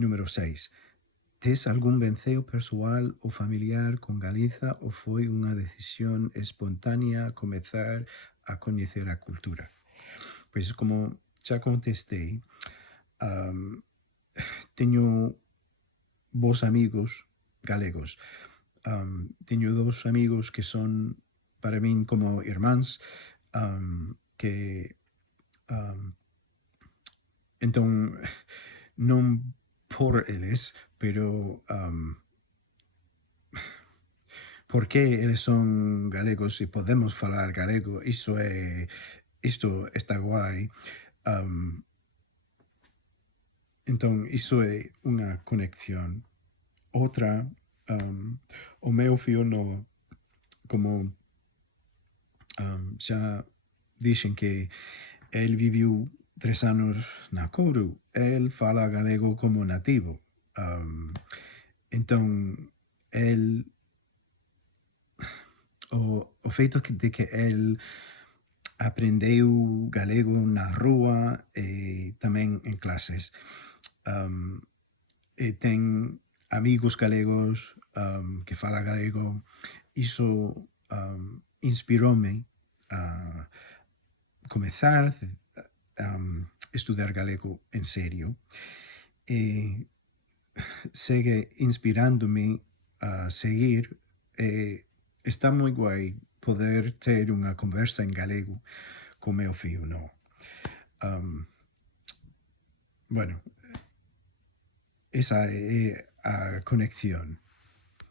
Número 6. Tes algún venceo persoal ou familiar con Galiza ou foi unha decisión espontánea comezar a coñecer a cultura? Pois como xa contestei, am, teño bos amigos galegos. Teño dous amigos que son para min como irmáns, que entón non por eles, pero porque eles son galegos e podemos falar galego, isto está guai. Um, entón, iso é unha conexión. Outra, o meu fío no, como xa dixen que el viviu 3 anos na Couru, el fala galego como nativo. Entón, el o feito de que el aprendeu galego na rúa e tamén en clases. E ten amigos galegos que fala galego. Iso inspiroume a comezar a estudar galego en serio e segue inspirándome a seguir. Está moi guai poder ter unha conversa en galego co meu fío, no? Bueno, esa é a conexión.